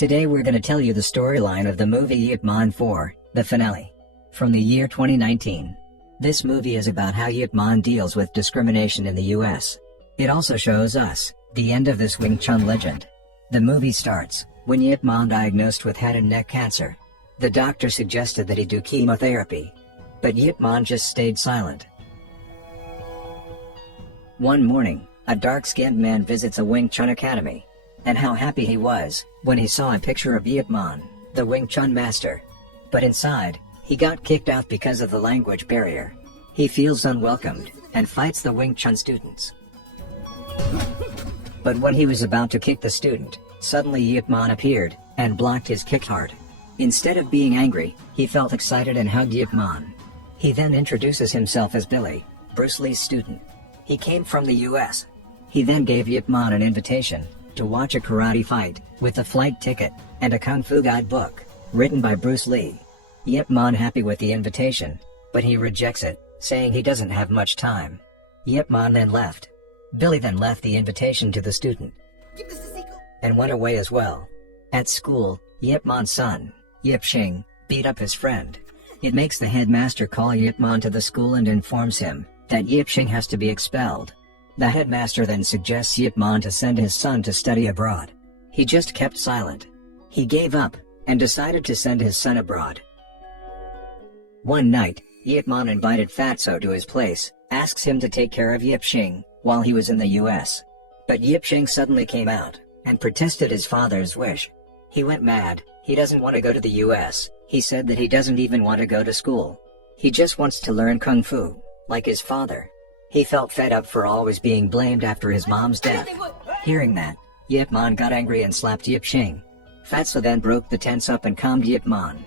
Today we're gonna tell you the storyline of the movie Yip Man 4, the finale. From the year 2019. This movie is about how Yip Man deals with discrimination in the US. It also shows us the end of this Wing Chun legend. The movie starts when Yip Man diagnosed with head and neck cancer. The doctor suggested that he do chemotherapy, but Yip Man just stayed silent. One morning, a dark-skinned man visits a Wing Chun academy. And how happy he was when he saw a picture of Yip Man, the Wing Chun master. But inside, he got kicked out because of the language barrier. He feels unwelcomed and fights the Wing Chun students. But when he was about to kick the student, suddenly Yip Man appeared and blocked his kick hard. Instead of being angry, he felt excited and hugged Yip Man. He then introduces himself as Billy, Bruce Lee's student. He came from the US. He then gave Yip Man an invitation to watch a karate fight, with a flight ticket, and a Kung Fu guidebook, written by Bruce Lee. Yip Man happy with the invitation, but he rejects it, saying he doesn't have much time. Yip Man then left. Billy then left the invitation to the student, and went away as well. At school, Yip Man's son, Yip Shing, beat up his friend. It makes the headmaster call Yip Man to the school and informs him that Yip Shing has to be expelled. The headmaster then suggests Yip Man to send his son to study abroad. He just kept silent. He gave up, and decided to send his son abroad. One night, Yip Man invited Fatso to his place, asks him to take care of Yip Shing, while he was in the US. But Yip Shing suddenly came out, and protested his father's wish. He went mad. He doesn't want to go to the US, he said that he doesn't even want to go to school. He just wants to learn Kung Fu, like his father. He felt fed up for always being blamed after his mom's death. Hearing that, Yip Man got angry and slapped Yip Shing. Fatso then broke the tense up and calmed Yip Man.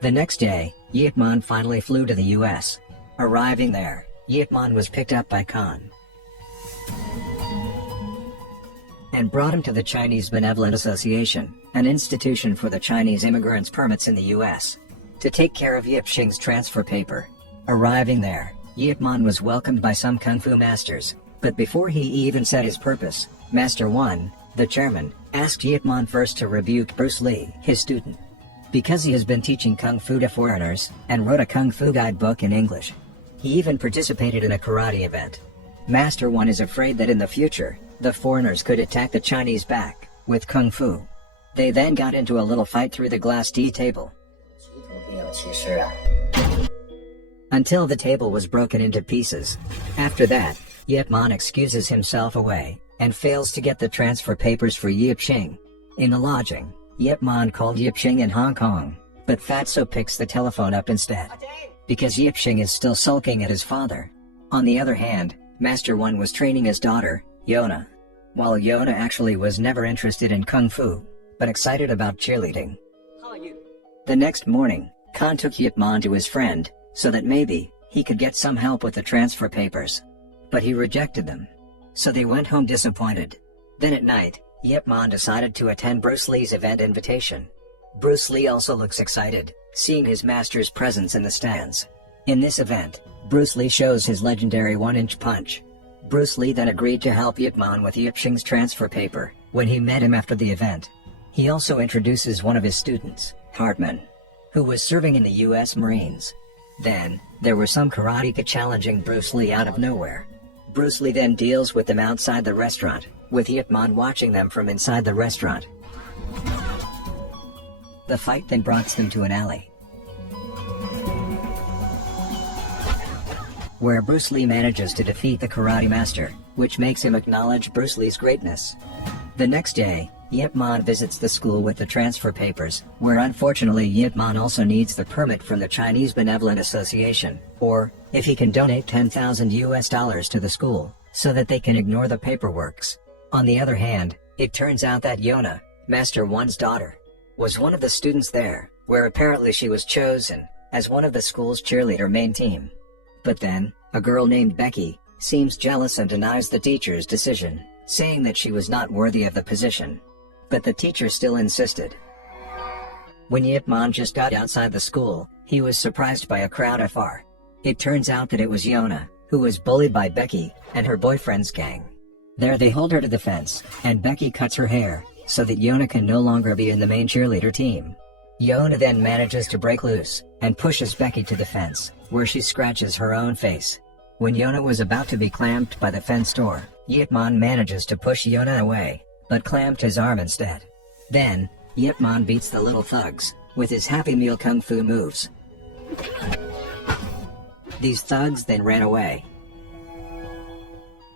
The next day, Yip Man finally flew to the US. Arriving there, Yip Man was picked up by Khan and brought him to the Chinese Benevolent Association, an institution for the Chinese immigrants' permits in the US, to take care of Yip Shing's transfer paper. Arriving there, Yip Man was welcomed by some Kung Fu masters, but before he even said his purpose, Master 1, the chairman, asked Yip Man first to rebuke Bruce Lee, his student, because he has been teaching Kung Fu to foreigners, and wrote a Kung Fu guidebook in English. He even participated in a karate event. Master 1 is afraid that in the future, the foreigners could attack the Chinese back, with Kung Fu. They then got into a little fight through the glass tea table, until the table was broken into pieces. After that, Yip Man excuses himself away, and fails to get the transfer papers for Yip Shing. In the lodging, Yip Man called Yip Shing in Hong Kong, but Fatso picks the telephone up instead, because Yip Shing is still sulking at his father. On the other hand, Master 1 was training his daughter, Yona, while Yona actually was never interested in Kung Fu, but excited about cheerleading. The next morning, Khan took Yip Man to his friend, so that maybe he could get some help with the transfer papers. But he rejected them. So they went home disappointed. Then at night, Yip Man decided to attend Bruce Lee's event invitation. Bruce Lee also looks excited, seeing his master's presence in the stands. In this event, Bruce Lee shows his legendary one-inch punch. Bruce Lee then agreed to help Yip Man with Yip Shing's transfer paper, when he met him after the event. He also introduces one of his students, Hartman, who was serving in the US Marines. Then, there were some karateka challenging Bruce Lee out of nowhere. Bruce Lee then deals with them outside the restaurant, with Yip Man watching them from inside the restaurant. The fight then brought them to an alley, where Bruce Lee manages to defeat the karate master, which makes him acknowledge Bruce Lee's greatness. The next day, Yip Man visits the school with the transfer papers, where unfortunately Yip Man also needs the permit from the Chinese Benevolent Association, or, if he can donate $10,000 to the school, so that they can ignore the paperworks. On the other hand, it turns out that Yona, Master 1's daughter, was one of the students there, where apparently she was chosen as one of the school's cheerleader main team. But then, a girl named Becky seems jealous and denies the teacher's decision, saying that she was not worthy of the position. But the teacher still insisted. When Yip Man just got outside the school, he was surprised by a crowd afar. It turns out that it was Yona, who was bullied by Becky and her boyfriend's gang. There they hold her to the fence, and Becky cuts her hair, so that Yona can no longer be in the main cheerleader team. Yona then manages to break loose, and pushes Becky to the fence, where she scratches her own face. When Yona was about to be clamped by the fence door, Yip Man manages to push Yona away, but clamped his arm instead. Then, Yip Man beats the little thugs, with his Happy Meal Kung Fu moves. These thugs then ran away.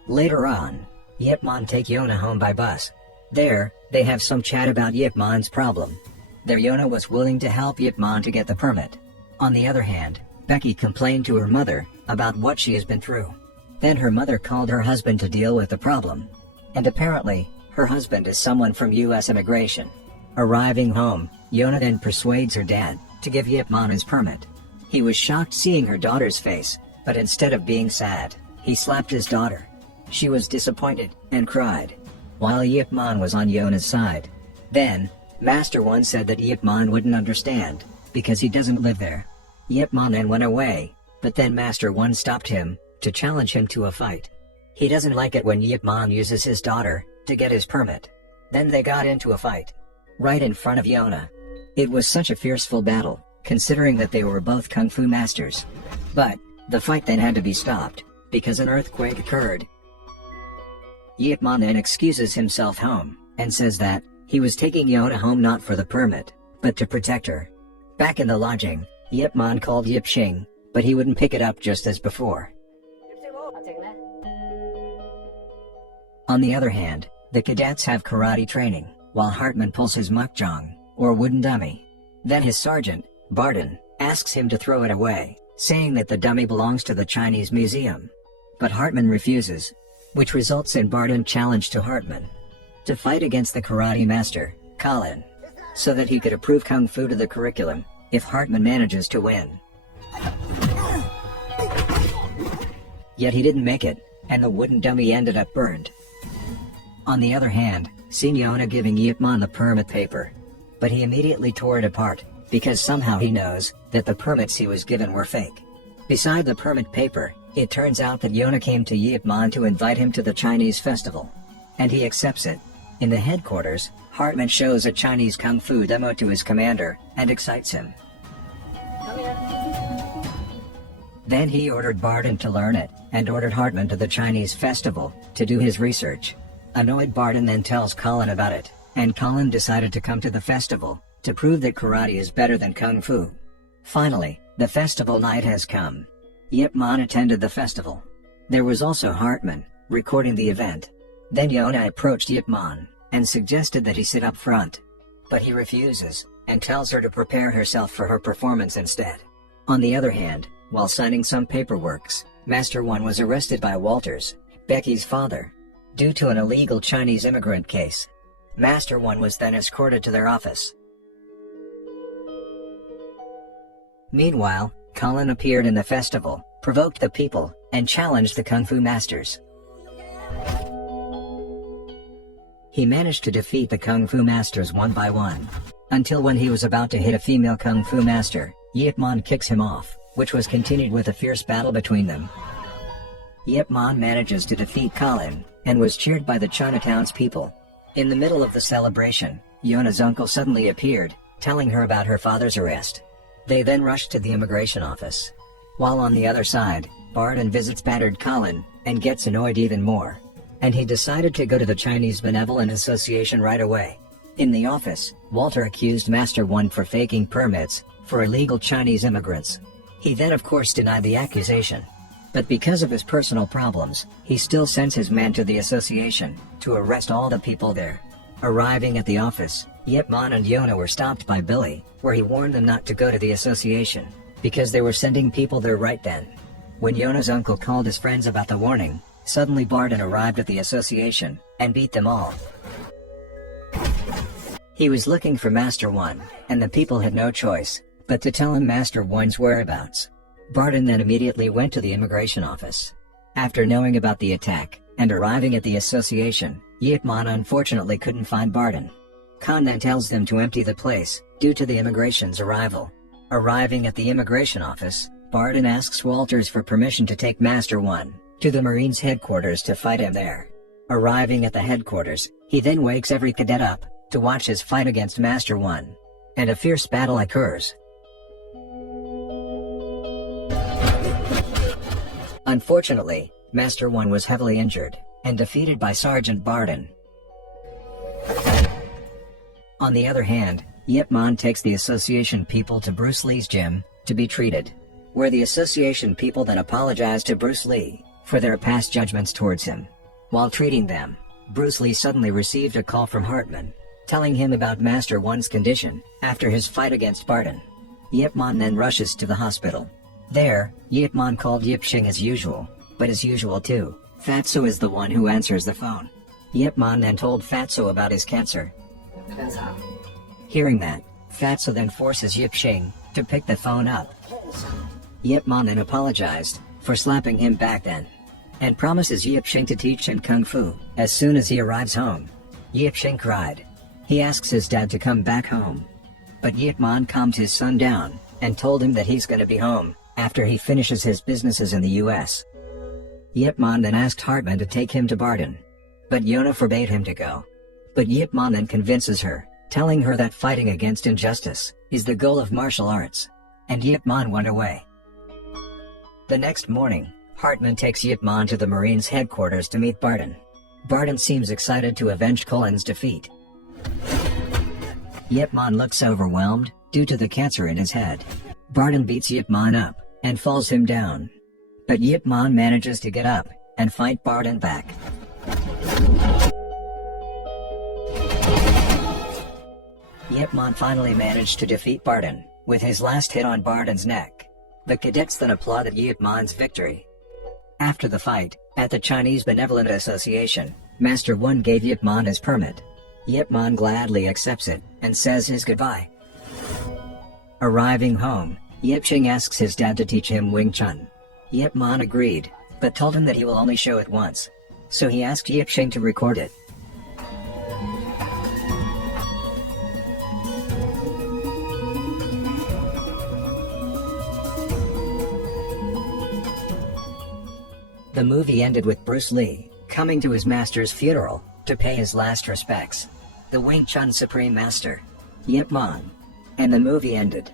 Later on, Yip Man take Yona home by bus. There, they have some chat about Yip Man's problem. There Yona was willing to help Yip Man to get the permit. On the other hand, Becky complained to her mother about what she has been through. Then her mother called her husband to deal with the problem. And apparently, her husband is someone from US Immigration. Arriving home, Yona then persuades her dad to give Yip Man his permit. He was shocked seeing her daughter's face, but instead of being sad, he slapped his daughter. She was disappointed and cried, while Yip Man was on Yona's side. Then, Master One said that Yip Man wouldn't understand, because he doesn't live there. Yip Man then went away, but then Master One stopped him to challenge him to a fight. He doesn't like it when Yip Man uses his daughter to get his permit. Then they got into a fight, right in front of Yona. It was such a fierceful battle, considering that they were both kung fu masters. But, the fight then had to be stopped, because an earthquake occurred. Yip Man then excuses himself home, and says that he was taking Yona home not for the permit, but to protect her. Back in the lodging, Yip Man called Yip Shing, but he wouldn't pick it up just as before. On the other hand, the cadets have karate training, while Hartman pulls his mukjang, or wooden dummy. Then his sergeant, Barden, asks him to throw it away, saying that the dummy belongs to the Chinese museum. But Hartman refuses, which results in Barden challenge to Hartman to fight against the karate master, Colin, so that he could approve kung fu to the curriculum, if Hartman manages to win. Yet he didn't make it, and the wooden dummy ended up burned. On the other hand, seen Yona giving Yip Man the permit paper, but he immediately tore it apart, because somehow he knows that the permits he was given were fake. Beside the permit paper, it turns out that Yona came to Yip Man to invite him to the Chinese festival, and he accepts it. In the headquarters, Hartman shows a Chinese kung fu demo to his commander, and excites him. Then he ordered Barden to learn it, and ordered Hartman to the Chinese festival, to do his research. Annoyed Barden then tells Colin about it, and Colin decided to come to the festival, to prove that karate is better than kung fu. Finally, the festival night has come. Yip Man attended the festival. There was also Hartman, recording the event. Then Yona approached Yip Man, and suggested that he sit up front. But he refuses, and tells her to prepare herself for her performance instead. On the other hand, while signing some paperworks, Master One was arrested by Walters, Becky's father, due to an illegal Chinese immigrant case. Master One was then escorted to their office. Meanwhile, Colin appeared in the festival, provoked the people, and challenged the Kung Fu masters. He managed to defeat the Kung Fu masters one by one, until when he was about to hit a female Kung Fu master, Yip Man kicks him off, which was continued with a fierce battle between them. Yip Man manages to defeat Colin, and was cheered by the Chinatown's people. In the middle of the celebration, Yona's uncle suddenly appeared, telling her about her father's arrest. They then rushed to the immigration office. While on the other side, Barden visits battered Colin, and gets annoyed even more. And he decided to go to the Chinese Benevolent Association right away. In the office, Walter accused Master One for faking permits for illegal Chinese immigrants. He then of course denied the accusation. But because of his personal problems, he still sends his men to the association to arrest all the people there. Arriving at the office, Yip Man and Yona were stopped by Billy, where he warned them not to go to the association, because they were sending people there right then. When Yona's uncle called his friends about the warning, suddenly Barden arrived at the association, and beat them all. He was looking for Master One, and the people had no choice but to tell him Master One's whereabouts. Barden then immediately went to the immigration office. After knowing about the attack, and arriving at the association, Yip Man unfortunately couldn't find Barden. Khan then tells them to empty the place, due to the immigration's arrival. Arriving at the immigration office, Barden asks Walters for permission to take Master One to the Marines headquarters to fight him there. Arriving at the headquarters, he then wakes every cadet up, to watch his fight against Master One, and a fierce battle occurs. Unfortunately, Master One was heavily injured and defeated by Sergeant Barden. On the other hand, Yip Man takes the association people to Bruce Lee's gym to be treated, where the association people then apologize to Bruce Lee for their past judgments towards him. While treating them, Bruce Lee suddenly received a call from Hartman, telling him about Master One's condition after his fight against Barden. Yip Man then rushes to the hospital. There, Yip Man called Yip Shing as usual, but as usual too, Fatso is the one who answers the phone. Yip Man then told Fatso about his cancer. Hearing that, Fatso then forces Yip Shing to pick the phone up. Yip Man then apologized for slapping him back then, and promises Yip Shing to teach him Kung Fu as soon as he arrives home. Yip Shing cried. He asks his dad to come back home, but Yip Man calmed his son down and told him that he's gonna be home after he finishes his businesses in the US. Yip Man then asked Hartman to take him to Barden, but Yona forbade him to go. But Yip Man then convinces her, telling her that fighting against injustice is the goal of martial arts, and Yip Man went away. The next morning, Hartman takes Yip Man to the Marines' headquarters to meet Barden. Barden seems excited to avenge Colin's defeat. Yip Man looks overwhelmed due to the cancer in his head. Barden beats Yip Man up and falls him down, but Yip Man manages to get up and fight Barden back. Yip Man finally managed to defeat Barden with his last hit on Barden's neck. The cadets then applauded Yip Man's victory. After the fight, at the Chinese Benevolent Association, Master One gave Yip Man his permit. Yip Man gladly accepts it and says his goodbye. Arriving home, Yip Shing asks his dad to teach him Wing Chun. Yip Man agreed, but told him that he will only show it once, so he asked Yip Shing to record it. The movie ended with Bruce Lee coming to his master's funeral to pay his last respects. The Wing Chun Supreme Master, Yip Man. And the movie ended.